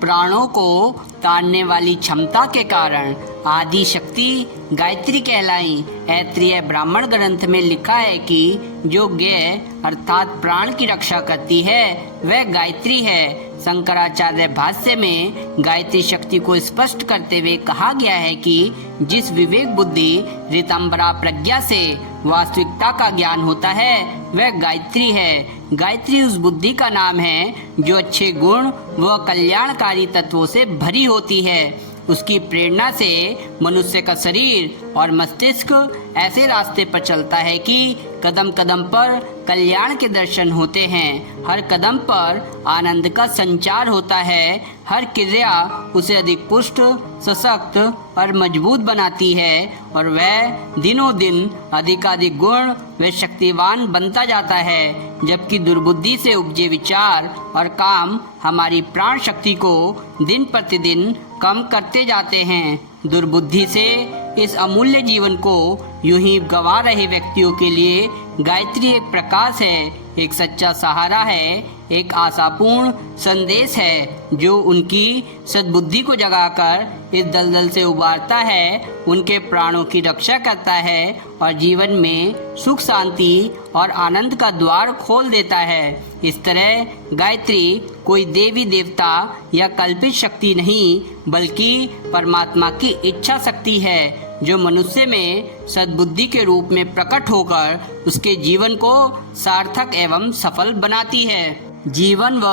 प्राणों को तारने वाली क्षमता के कारण आदि शक्ति गायत्री कहलाई। ऐत्रेय ब्राह्मण ग्रंथ में लिखा है कि जो ज्ञ अर्थात प्राण की रक्षा करती है वह गायत्री है। शंकराचार्य भाष्य में गायत्री शक्ति को स्पष्ट करते हुए कहा गया है कि जिस विवेक बुद्धि ऋतंबरा प्रज्ञा से वास्तविकता का ज्ञान होता है वह गायत्री है। गायत्री उस बुद्धि का नाम है जो अच्छे गुण व कल्याणकारी तत्वों से भरी होती है। उसकी प्रेरणा से मनुष्य का शरीर और मस्तिष्क ऐसे रास्ते पर चलता है कि कदम कदम पर कल्याण के दर्शन होते हैं। हर कदम पर आनंद का संचार होता है। हर क्रिया उसे अधिक पुष्ट, सशक्त और मजबूत बनाती है और वह दिनों दिन अधिकाधिक गुण व शक्तिवान बनता जाता है। जबकि दुर्बुद्धि से उपजे विचार और काम हमारी प्राण शक्ति को दिन प्रतिदिन कम करते जाते हैं। दुर्बुद्धि से इस अमूल्य जीवन को यूं ही गंवा रहे व्यक्तियों के लिए गायत्री एक प्रकाश है, एक सच्चा सहारा है, एक आशापूर्ण संदेश है जो उनकी सद्बुद्धि को जगाकर इस दलदल से उबारता है, उनके प्राणों की रक्षा करता है और जीवन में सुख शांति और आनंद का द्वार खोल देता है। इस तरह गायत्री कोई देवी देवता या कल्पित शक्ति नहीं बल्कि परमात्मा की इच्छा शक्ति है जो मनुष्य में सद्बुद्धि के रूप में प्रकट होकर उसके जीवन को सार्थक एवं सफल बनाती है। जीवन व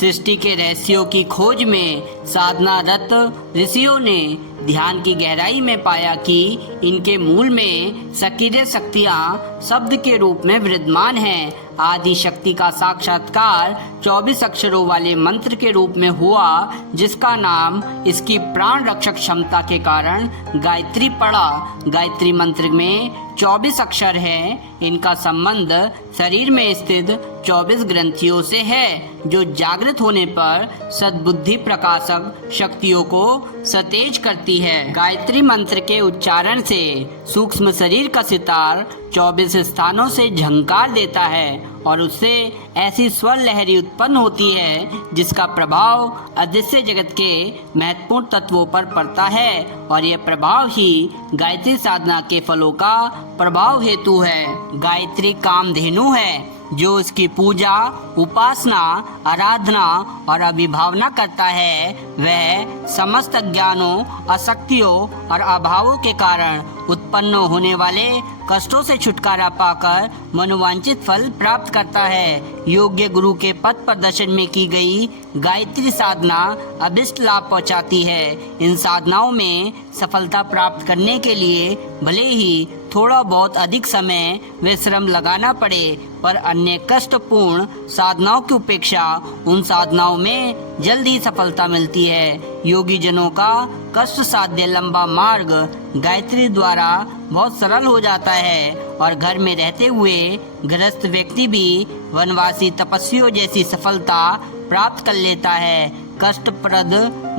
सृष्टि के रहस्यों की खोज में साधनारत ऋषियों ने ध्यान की गहराई में पाया कि इनके मूल में सक्रिय शक्तियाँ शब्द के रूप में विद्यमान हैं। आदि शक्ति का साक्षात्कार 24 अक्षरों वाले मंत्र के रूप में हुआ जिसका नाम इसकी प्राण रक्षक क्षमता के कारण गायत्री पड़ा। गायत्री मंत्र में 24 अक्षर हैं। इनका संबंध शरीर में स्थित 24 ग्रंथियों से है जो जागृत होने पर सद्बुद्धि प्रकाशक शक्तियों को सतेज करती है। गायत्री मंत्र के उच्चारण से सूक्ष्म शरीर का सितार 24 स्थानों से झंकार देता है और उससे ऐसी स्वर लहरी उत्पन्न होती है जिसका प्रभाव अदृश्य जगत के महत्वपूर्ण तत्वों पर पड़ता है और यह प्रभाव ही गायत्री साधना के फलों का प्रभाव हेतु है। गायत्री कामधेनु है जो इसकी पूजा, उपासना, आराधना और अभिभावना करता है। वह समस्त अज्ञानों, अशक्तियों और अभावों के कारण उत्पन्न होने वाले कष्टों से छुटकारा पाकर मनोवांछित फल प्राप्त करता है। योग्य गुरु के पथ प्रदर्शन में की गई गायत्री साधना अभिष्ट लाभ पहुंचाती है। इन साधनाओं में सफलता प्राप्त करने के लिए भले ही थोड़ा बहुत अधिक समय व श्रम लगाना पड़े पर अन्य कष्टपूर्ण साधनाओं की उपेक्षा उन साधनाओं में जल्द ही सफलता मिलती है। योगी जनों का कष्ट साध्य लंबा मार्ग गायत्री द्वारा बहुत सरल हो जाता है और घर में रहते हुए गृहस्थ व्यक्ति भी वनवासी तपस्वियों जैसी सफलता प्राप्त कर लेता है। कष्टप्रद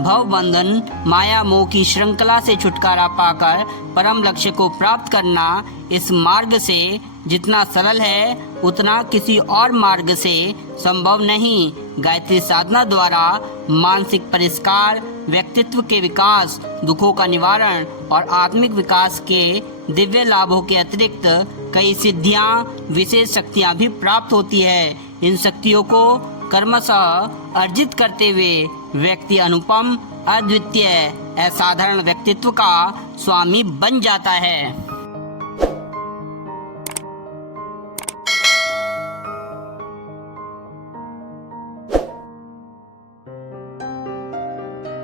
भव बंधन माया मोह की श्रृंखला से छुटकारा पाकर परम लक्ष्य को प्राप्त करना इस मार्ग से जितना सरल है उतना किसी और मार्ग से संभव नहीं। गायत्री साधना द्वारा मानसिक परिष्कार, व्यक्तित्व के विकास, दुखों का निवारण और आत्मिक विकास के दिव्य लाभों के अतिरिक्त कई सिद्धियां, विशेष शक्तियां भी प्राप्त होती है। इन शक्तियों को कर्मशः अर्जित करते हुए व्यक्ति अनुपम, अद्वितीय, असाधारण व्यक्तित्व का स्वामी बन जाता है।